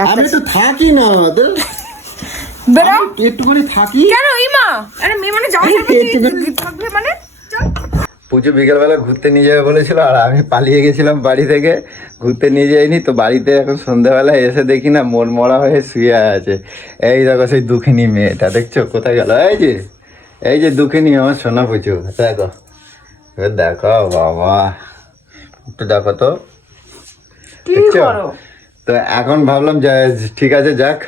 আমি তো থাকি না বেরো একটুখানি থাকি কেন ইমা আরে মেয়ে মানে যাও থাকবে মানে চল। পুজো বিকেলবেলা ঘুরতে নিয়ে যাবে বলেছিল আর আমি পালিয়ে গেছিলাম বাড়ি থেকে, ঘুরতে নিয়ে যাইনি তো। বাড়িতে এখন সন্ধ্যাবেলা এসে দেখি না মন মরা হয়ে শুয়ে আছে। এই দেখো সেই দুঃখিনী মেয়েটা, দেখছো কোথায় গেল? এই যে দুঃখিনী আমার সোনা পুজো, দেখো দেখো বাবা, একটু দেখো তো, দেখছো? তো এখন ভাবলাম যে ঠিক আছে যাক,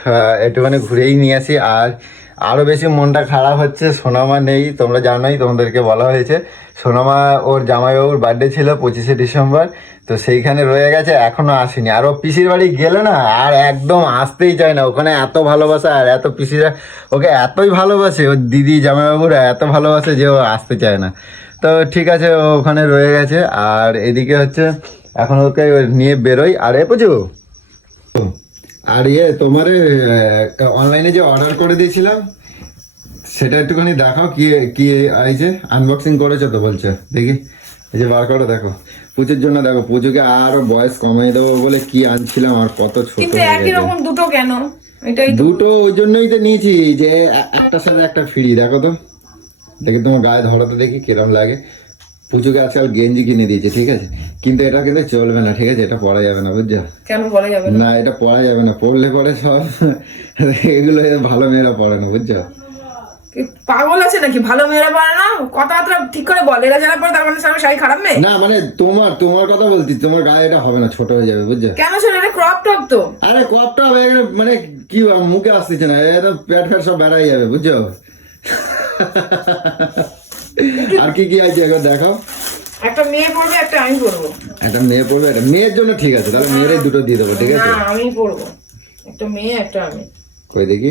একটুখানি ঘুরেই নিয়ে আসি। আর আরও বেশি মনটা খারাপ হচ্ছে, সোনামা নেই, তোমরা জানোই, তোমাদেরকে বলা হয়েছে। সোনামা ওর জামাইবাবুর বার্থডে ছিল 25শে ডিসেম্বর, তো সেইখানে রয়ে গেছে, এখনও আসেনি। আর ও পিসির বাড়ি গেলে না আর একদম আসতেই চায় না, ওখানে এত ভালোবাসা আর এত পিসিরা ওকে এতই ভালোবাসে, ওর দিদি জামাইবাবুরা এত ভালোবাসে যে ও আসতে চায় না। তো ঠিক আছে, ও ওখানে রয়ে গেছে। আর এদিকে হচ্ছে এখন ওকে নিয়ে বেরোই। আর পুজো আর তোমার অনলাইনে যে অর্ডার করে দিয়েছিলাম সেটা একটুখানি দেখাও, কি কি আইছে, আনবক্সিং করেছো তো বলছো? দেখি, এই যে বার করো, দেখো পুজোর জন্য। দেখো পুজোকে আরো বয়স কমাই দেবো বলে কি আনছিলাম, আর কত ছোট কিন্তু একই রকম দুটো কেন? দুটো ওই জন্যই তো নিয়েছি যে একটার সাথে একটা ফ্রি। দেখো তো, দেখি তোমার গায়ে ধরো তো দেখি কিরম লাগে। পুজোকে আজকাল গেঞ্জি কিনে দিয়েছে, ঠিক আছে, কিন্তু এটা কিন্তু চলবে না, ঠিক আছে, এটা পরা যাবে না, বুঝছো? কেন পরা যাবে না? এটা পরা যাবে না, পরলে পরে সব এগুলো ভালো মেয়েরা পরে না, বুঝছো? পাগল আছে নাকি? ভালো মেয়েরা পরে না? কথাবার্তা ঠিক করে বল, এরা যারা পরে তার মানে শাড়ি খারাপ মেয়ে না, মানে তোমার কথা বলছি, তোমার গায়ে এটা হবে না, ছোট হয়ে যাবে, বুঝছো? কেন ছেলে? এটা ক্রপ টপ তো। আরে কপটা মানে কি মুখে আসতেছে না, এটা পেট ফ্যাট সব বেড়াই যাবে, বুঝছো? আর কি কি আছে একবার দেখাও। একটা মেয়ে পড়বে, একটা আমি পড়বো। একটা মেয়ে পড়বে, একটা মেয়ের জন্য ঠিক আছে, তাহলে মেয়েরই দুটো দিয়ে দেবো, ঠিক আছে? না, আমি পড়বো, একটা মেয়ে একটা আমি। কই দেখি,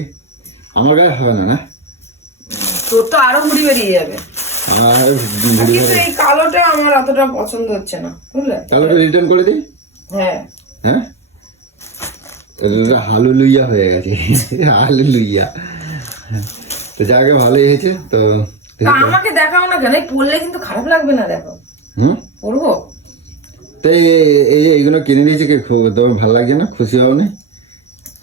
আমার গায়ে হবে না? না, তোর তো আরো ঘুরি বেরিয়ে যাবে। আর কিন্তু এই কালোটা আমার অতটা পছন্দ হচ্ছে না, বুঝলে? কালোটা রিটার্ন করে দিই। হ্যাঁ হ্যাঁ, হালুলুইয়া হয়ে গেছে, হালুলুইয়া। তো যাকে ভালোই হয়েছে তো। আমাকে দেখাও না কেন? পড়লে কিন্তু খারাপ লাগবে না, দেখো। পড়বো তো এইগুলো কিনে নিয়েছি, কি তোমার ভালো লাগছে না? খুশি হও না?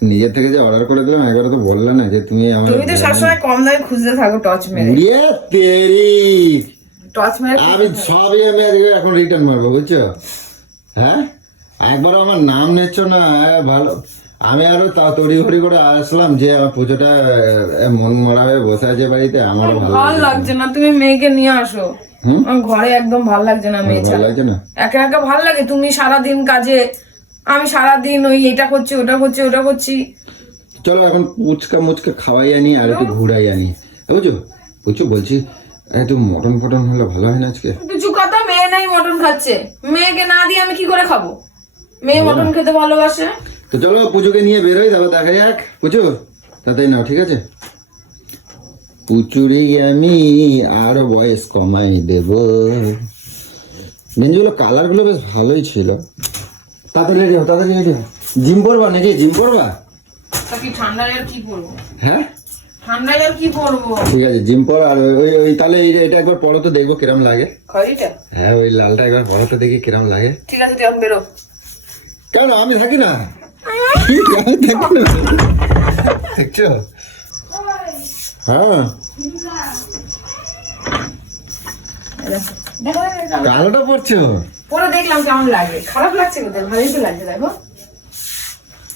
নিজের থেকে যে অর্ডার করে দিলাম, একবার তো বললে না যে তুমি আমার। তুমি তো সবসময় কম দামে খুঁজতে থাকো টর্চ মেরে। টর্চ মেরে আমি সবই আমি এখন রিটার্ন মারবো, বুঝছো? হ্যাঁ, একবার আমার নাম নিচ্ছ না, ভালো। আমি আরো তড়িঘড়ি করে আসলাম যে আমার পুজোটা মন মরা হয়ে বসে আছে বাড়িতে, আমারও ভালো লাগছে না। তুমি মেয়েকে নিয়ে আসো, আমার ঘরে একদম ভালো লাগছে না। মেয়ে ভালো লাগছে না, একা একা ভালো লাগে। তুমি সারাদিন কাজে, আমি সারাদিন ওই এটা করছি ওটা করছি ওটা করছি। চলো এখন মুচকা খাওয়াই আনি আর একটু ঘুরাই আনি, বুঝছো? বুঝছো বলছি, একটু মটন ফটন হলে ভালো হয় না আজকে? কিছু কথা, মেয়ে নাই মটন খাচ্ছে, মেয়েকে না দিয়ে আমি কি করে খাবো? মেয়ে মটন খেতে ভালোবাসে। তো চলো পুজোকে নিয়ে বেরোই, তারপর দেখা যাক। পুজো তাতেই নাও, ঠিক আছে? পুচুরি আমি আরো বয়স কমাই দেব। গেঞ্জিগুলো কালারগুলো বেশ ভালোই ছিল। তাড়াতাড়ি রেডি হও, তাড়াতাড়ি রেডি হও। জিম করবা নাকি? জিম করবা? কি ঠান্ডায় আর কি পরবো? হ্যাঁ, ঠান্ডায় আর কি পরবো? ঠিক আছে, জিম পর। আর ওই তাহলে এটা একবার পরো তো, দেখবো কিরম লাগে। খয়রিটা? হ্যাঁ, ওই লালটা একবার পরো তো, দেখি কিরম লাগে। ঠিক আছে, তুই এখন বেরো। কেন আমি থাকি না? আমি থাকি না, দেখছো? হ্যাঁ, কালোটা পড়ছো? পরে দেখলাম কেমন লাগে। খারাপ লাগছে কোথায়? ভালোই তো লাগছে, দেখো।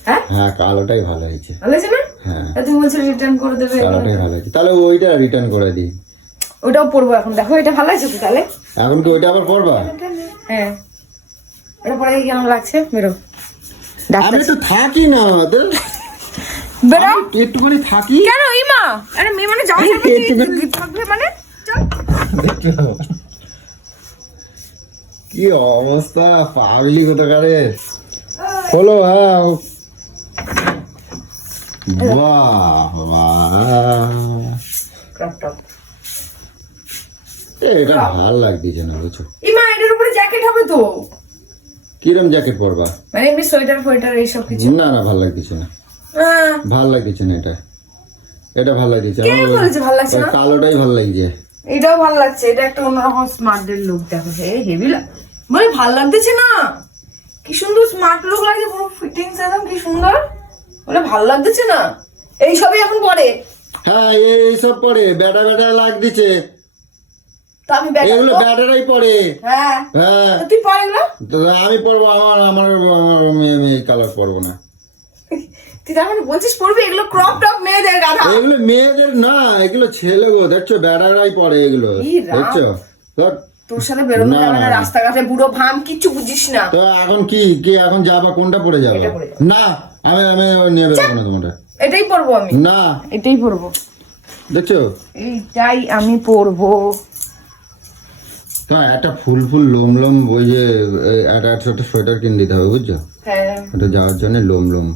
হ্যাঁ, কালোটাই ভালো হয়েছে। ভালো হয়েছে না? হ্যাঁ, তুমি বলছো রিটার্ন করে দেবে। কালোটাই ভালো হয়েছে, তাহলে ওইটা রিটার্ন করে দিই। ওটাও পরবো এখন, দেখো এটা ভালো লাগছে তো। তাহলে এখন কি ওইটা আবার পরবা? হ্যাঁ, ওটা পরে কেমন লাগছে? বেরো। আমি তো থাকি না, বেরো একটুখানি থাকি। কেন ইমা? আরে মেয়ে মানে যাও থাকবে মানে চল। কি অবস্থা, পাগলি কোথাকারে। হলো, হ্যাঁ, বাহ এটা ভালো লাগতেছে না, বুঝছো? ইমা এটার উপরে জ্যাকেট হবে তো। কিরম জ্যাকেট পরবা? মানে এমনি সোয়েটার ফোয়েটার এইসব কিছু? না, ভালো লাগতেছে না, ভালো লাগতেছে না। এটা ভালো লাগতেছে। কে বলেছে ভালো লাগছে না? কালোটাই ভালো লাগছে। এটাও ভালো লাগছে, এটা একটা অন্যরকম স্মার্টের লুক। দেখো হেভি মানে ভালো লাগতেছে না? কি সুন্দর স্মার্ট লুক লাগছে, পুরো ফিটিংস একদম কি সুন্দর। বলে ভালো লাগতেছে না, এইসবই এখন পরে। হ্যাঁ এইসব পরে ব্যাটা ব্যাটা লাগ দিচ্ছে, তো আমি ব্যাটা এগুলো ব্যাটারাই পরে। হ্যাঁ হ্যাঁ তো তুই পরে এগুলো, তো আমি পরবো, আমার আমার আমার আমি এই কালার পরবো না। তুই তার মানে বলছিস পড়বি এগুলো ক্রপ টপ মেয়েদের গাধা। এগুলো মেয়েদের না, এগুলো ছেলে গো, দেখছো ব্যাটারাই পরে এগুলো, ই রাম। দেখছো? তো তোর সাথে বেরোনো না, যাবে না না। রাস্তাঘাটে, বুড়ো ভাম, কিচ্ছু বুঝিস না। তো এখন কি কি এখন যাবা, কোনটা পরে যাবে? এটা পরে যাবো। না আমি আমি নিয়ে বেরোবো না তোমারটা। এটাই পরবো আমি, না এটাই পরবো, দেখছো? এইটাই আমি পরবো। তো একটা ফুল ফুল লোম লোম ওই যে একটা ছোট সোয়েটার কিনে দিতে হবে, বুঝছো? হ্যাঁ ওটা যাওয়ার জন্য লোম লোম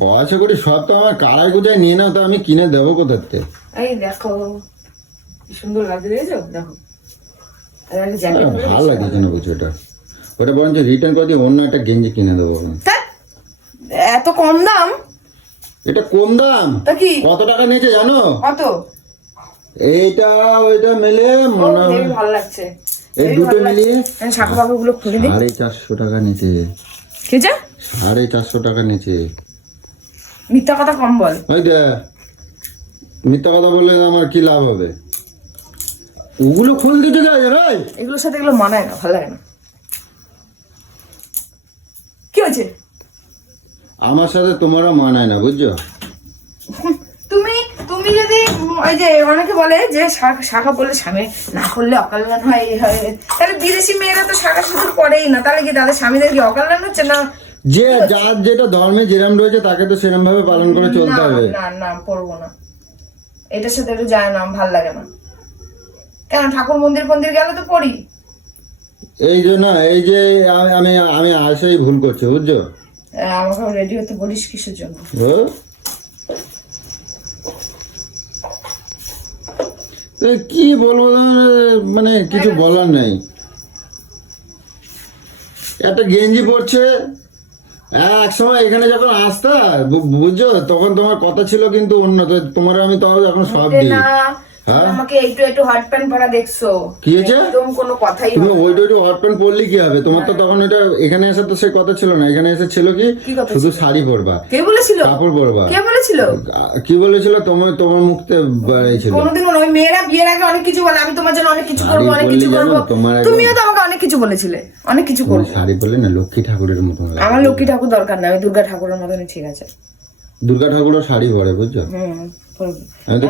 পয়সা করি সব তো আমার কারাই গুজায় নিয়ে নাও, তো আমি কিনে দেবো কোথার থেকে? এই দেখো কি সুন্দর লাগছে, দেখেছো? দেখো আর একটা জ্যাকেট পরে ভালো লাগছে না বুঝছো ওটা, ওটা বরঞ্চ রিটার্ন করে দিয়ে অন্য একটা গেঞ্জি কিনে দেবো এখন। ধ্যাৎ, এত কম দাম? এটা কম দাম? তা কি কত টাকা নিয়েছে জানো? কত? এইটা ওইটা মিলে ও, মনে হয় হেবি ভালো লাগছে, এই হেবি দুটো ভালো লাগছে। মিলিয়ে আমি শাখা বাবু গুলো খুলে দিই। 450 টাকা নিচে, কি যা 450 টাকা নিচে। মিথ্যা কথা কম বল। ওই দে, মিথ্যা কথা বললে আমার কি লাভ হবে? ওগুলো খুল দিতে গেছে রে। এগুলোর সাথে এগুলো মানায় না, ভালো লাগে না। কি হয়েছে? আমার সাথে তোমারও মানায় না, বুঝছো? তুমি তুমি যদি ওই যে অনেকে বলে যে শাখা পরলে স্বামী না করলে অকল্যাণ হয়, এই হয়, তাহলে বিদেশি মেয়েরা তো শাখা সিঁদুর পরেই না, তাহলে কি তাদের স্বামীদের কি অকল্যাণ হচ্ছে না? যে যার যেটা ধর্মে যেরম রয়েছে তাকে তো সেরম ভাবে পালন করে চলতে না হবে। না না পরবো না, এটার সাথে একটু যায় না, ভাল লাগে না। কেন ঠাকুর মন্দির ফন্দির গেলে তো পড়ি। এই জন্য এই যে আমি আমি আমি আসাই ভুল করছি, বুঝছো? আমাকে রেডি হতে বলিস কিসের জন্য? ও? এ কি বলবো, মানে কিছু বলার নেই। একটা গেঞ্জি পরছে, এক সময় এখানে যখন আসতা বুঝছো, তখন তোমার কথা ছিল কিন্তু অন্য, তো তোমার আমি তো এখন সব দিই। না হ্যাঁ? আমাকে একটু একটু হট প্যান্ট পরা দেখছো, কি হয়েছে? একদম কোনো কথাই তুমি হবে না। ওইটা একটু হট প্যান্ট পরলে কি হবে? তোমার তো তখন এটা এখানে এসে তো সে কথা ছিল না, এখানে এসে ছিল কি কি কথা শুধু ছিল? শাড়ি পরবা, কে বলেছিল? কাপড় পরবা। কে বলেছিল? কি বলেছিল? তোমার তোমার মুখতে বেড়াইছিল। কোনোদিন ওই মেয়েরা বিয়ের আগে অনেক কিছু বলে, আমি তোমার জন্য অনেক কিছু করবো, শাড়ি অনেক পরলে কিছু জানো, করবো। তোমার একদম- তুমিও তো আমাকে অনেক কিছু বলেছিলে, অনেক কিছু তুমি করবো। শাড়ি পরলে না লক্ষ্মী ঠাকুরের মতন লাগে। আমার লক্ষ্মী ঠাকুর দরকার না, আমি দুর্গা ঠাকুরের মতনই ঠিক আছে। দুর্গা ঠাকুরও শাড়ি পরে, বুঝছো? পরবো। আমি তো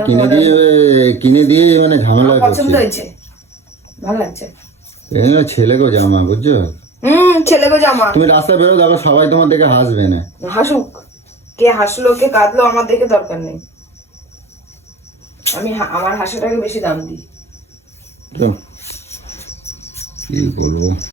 কিনে দিয়ে মানে ঝামেলা করছি। পছন্দ হয়েছে, ভালো লাগছে। এই না ছেলেকেও জামা, বুঝছো? ছেলে গো জামা। তুমি রাস্তায় বেরো, দেখো সবাই তোমার দেখে হাসবে না। হাসুক, কে হাসলো কে কাঁদলো আমার দেখে দরকার নেই। আমি আমার হাসিটাকে বেশি দাম দিই। তো কি বলবো।